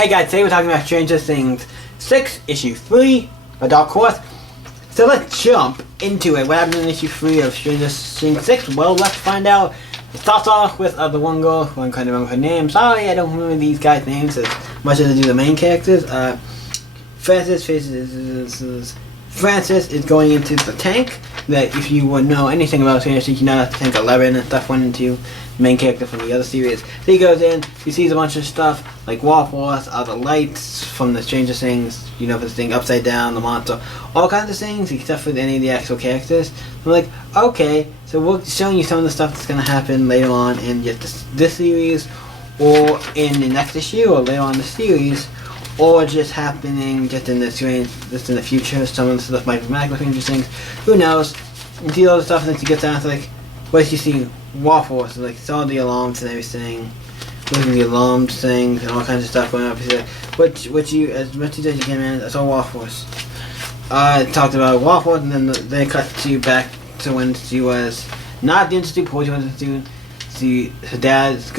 Hey guys, today we're talking about Stranger Things 6, Issue 3 by Dark Horse. So let's jump into it. What happened in Issue 3 of Stranger Things 6? Well, let's find out. It starts off with the one girl who I can't remember her name. Sorry, I don't remember these guys' names as much as I do the main characters. Francis is going into the tank. That if you would know anything about Stranger Things, you know that the tank 11 and stuff went into the main character from the other series. So he goes in, he sees a bunch of stuff like waffles, the lights from the Stranger Things, you know, this thing upside down, the monster, all kinds of things except for any of the actual characters. I'm like, okay, so we're showing you some of the stuff that's going to happen later on in this series, or in the next issue, or later on in the series, or just happening just in the future. Some of the stuff might be magical Stranger Things. Who knows? You see all the stuff, and then you get down to like, what do you see? Waffles, like it's all the alarms and everything. Look at the alarms things and all kinds of stuff going up. He's like, what you as much as you can, man. That's all waffles. Talked about waffles, and then they cut to back to when she was not the institute, before she was the institute. Her dad's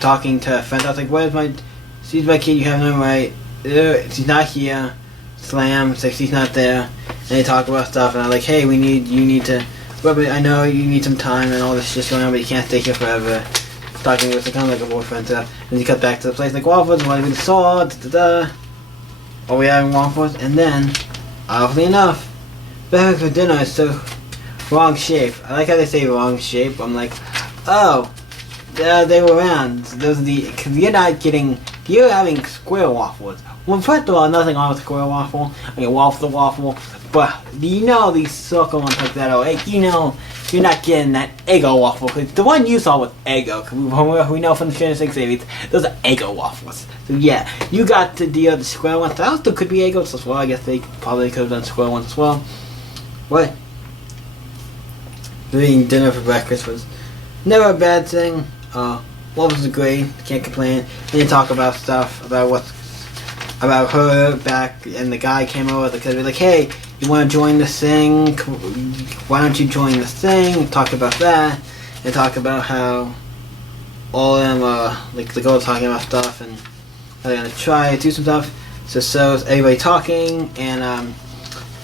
talking to a friend. I was like, where's my? She's my kid. You have no right. She's not here. Slam. It's like she's not there. And they talk about stuff, and I'm like, hey, you need to. I know you need some time and all this shit's going on, but you can't stay here forever. Talking with kind of like a boyfriend stuff. And you cut back to the place like waffles, and we saw, Oh, we having waffles, and then, oddly enough, back for dinner is so wrong shape. I like how they say wrong shape. I'm like, oh, they were round. Those are because you're having square waffles. Well, first of all, nothing wrong with square waffle. I mean, waffle to waffle. But you know these circle ones like that, or you know you're not getting that Eggo waffle. Cause the one you saw was Eggo. Cause we know from the Stranger Things series, those are Eggo waffles. So yeah, you got to deal with the square ones. That also could be Eggos as well. I guess they probably could have done square ones as well. What? Eating dinner for breakfast was never a bad thing. Waffles are great. Can't complain. And you talk about stuff about her back, and the guy came over because we're like, hey, you want to join this thing? Why don't you join this thing? Talk about that, and talk about how all of them like the girl talking about stuff, and how they're gonna try to do some stuff. So everybody talking, and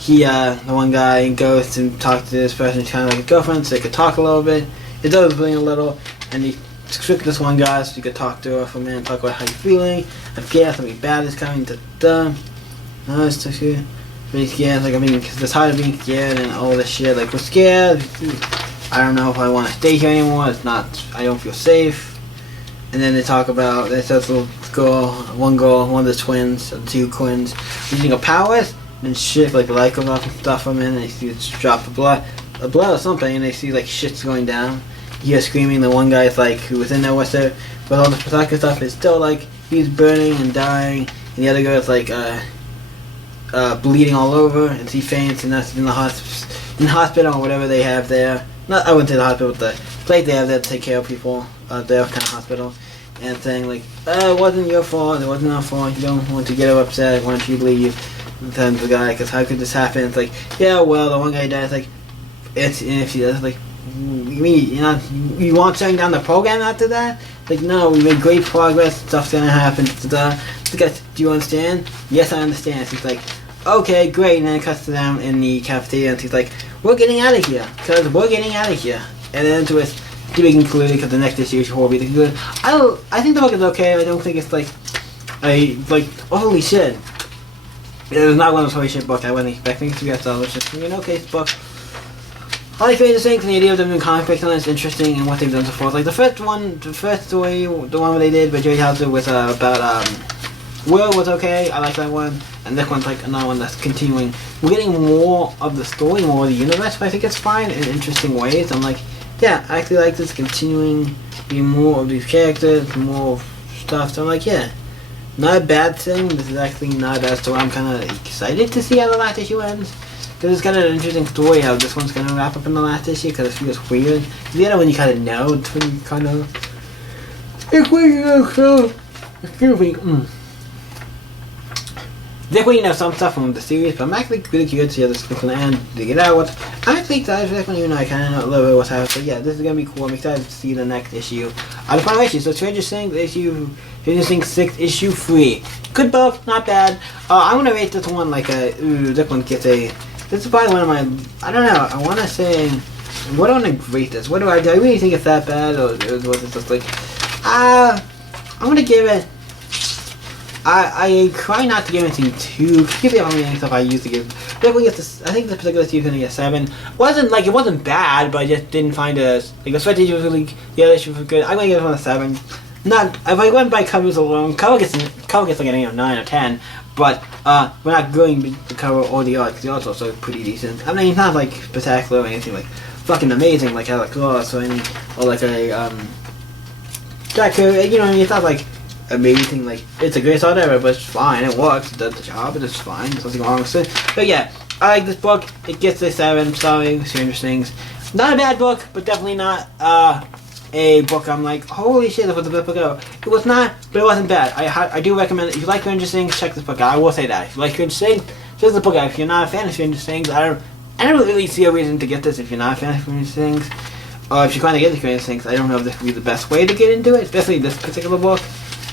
the one guy goes to talk to this person, kind of like a girlfriend, so they could talk a little bit. It does bling a little, and he tricked this one guy so you could talk to her for a minute, talk about how you're feeling. I'm scared something bad is coming. No, it's too scared. Really scared, like because it's hard being scared and all this shit. Like we're scared. I don't know if I want to stay here anymore. It's not. I don't feel safe. And then they talk about this little girl, one of the twins, the two twins, using her powers and shit like light goes off and stuff from it. And they see it's drop of blood or something, and they see like shit's going down. You hear screaming. The one guy's like who was in there with her, but all the protective stuff is still like he's burning and dying, and the other girl's like bleeding all over, and he faints, and that's in the hospital or whatever they have there. Not, I wouldn't say the hospital, but the place they have there to take care of people. Their kind of hospital, and saying like, it wasn't your fault, it wasn't our fault. You don't want to get her upset. Why don't you leave? And then the guy, because how could this happen? It's like, yeah, well, the one guy died. It's like, and if he does, like, you want shutting down the program after that? Like, no, we made great progress. Stuff's gonna happen. The guy, do you understand? Yes, I understand. So he's like, okay, great. And then it cuts to them in the cafeteria, and he's like, we're getting out of here, because we're getting out of here. And then to us, to be concluded, because the next issue will be the conclusion. I think the book is okay. I don't think it's like, holy shit. It was not one of those holy shit books I wasn't expecting to be. So it was just an okay book. I like Stranger Things, and the idea of them doing comic books on it's interesting, and what they've done so far. Like the first story, the one where they did with Jerry Hauser was about Will was okay. I like that one, and this one's like another one that's continuing. We're getting more of the story, more of the universe, but I think it's fine in interesting ways. I'm like, yeah, I actually like this continuing, being more of these characters, more stuff. So I'm like, yeah, not a bad thing. This is actually not a bad story. I'm kind of excited to see how the last issue ends. Because it's kind of an interesting story how this one's going to wrap up in the last issue, because it feels weird. The other one you kind of know, it's when you kind of... It's when you know, so... Excuse me. This way you know some stuff from the series, but I'm actually really curious to see how this is going to end, to get out I'm actually excited for this one, even though I kind of know a little bit what's happening. But yeah, this is going to be cool. I'm excited to see the next issue Out of final issue, so Stranger Things 6 issue 3. Good book, not bad. I'm gonna rate this one like this one gets a. This is probably one of my. I don't know. I want to say. What do I want to rate this? Do I really think it's that bad, or was it just like? I'm gonna give it. I try not to give anything too. Give it how many stuff I used to give. Definitely get this. I think this particular issue is gonna get 7. It wasn't bad, but I just didn't find it like the first issue was really. The other issue was good. I'm gonna give it one a 7. Not if I went by covers alone. Cover gets like a 9 or 10. But we're not going to cover all the art because the art's also pretty decent. I mean, it's not like spectacular or anything like fucking amazing like Alex Ross or like a Jack Kirby. You know what I mean? It's not like amazing. Like it's a great art ever, but it's fine. It works. It does the job. It's fine. There's nothing wrong with it. But yeah, I like this book. It gets a 7. Sorry, Stranger Things. Not a bad book, but definitely not a book I'm like, holy shit, this was the best book ever. It was not, but it wasn't bad. I do recommend it. If you like Stranger Things, check this book out. I will say that. If you like Stranger Things, check this book out. If you're not a fan of Stranger Things, I don't really see a reason to get this if you're not a fan of Stranger Things. Or if you're trying to get into Stranger Things, I don't know if this would be the best way to get into it, especially this particular book.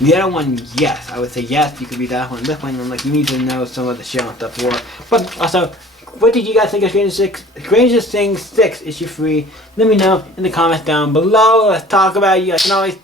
The other one, yes. I would say yes, you could read that one. This one, I'm like, you need to know some of the show and stuff for it. But also, what did you guys think of Stranger Things 6 issue 3? Let me know in the comments down below. Let's talk about it. You guys can always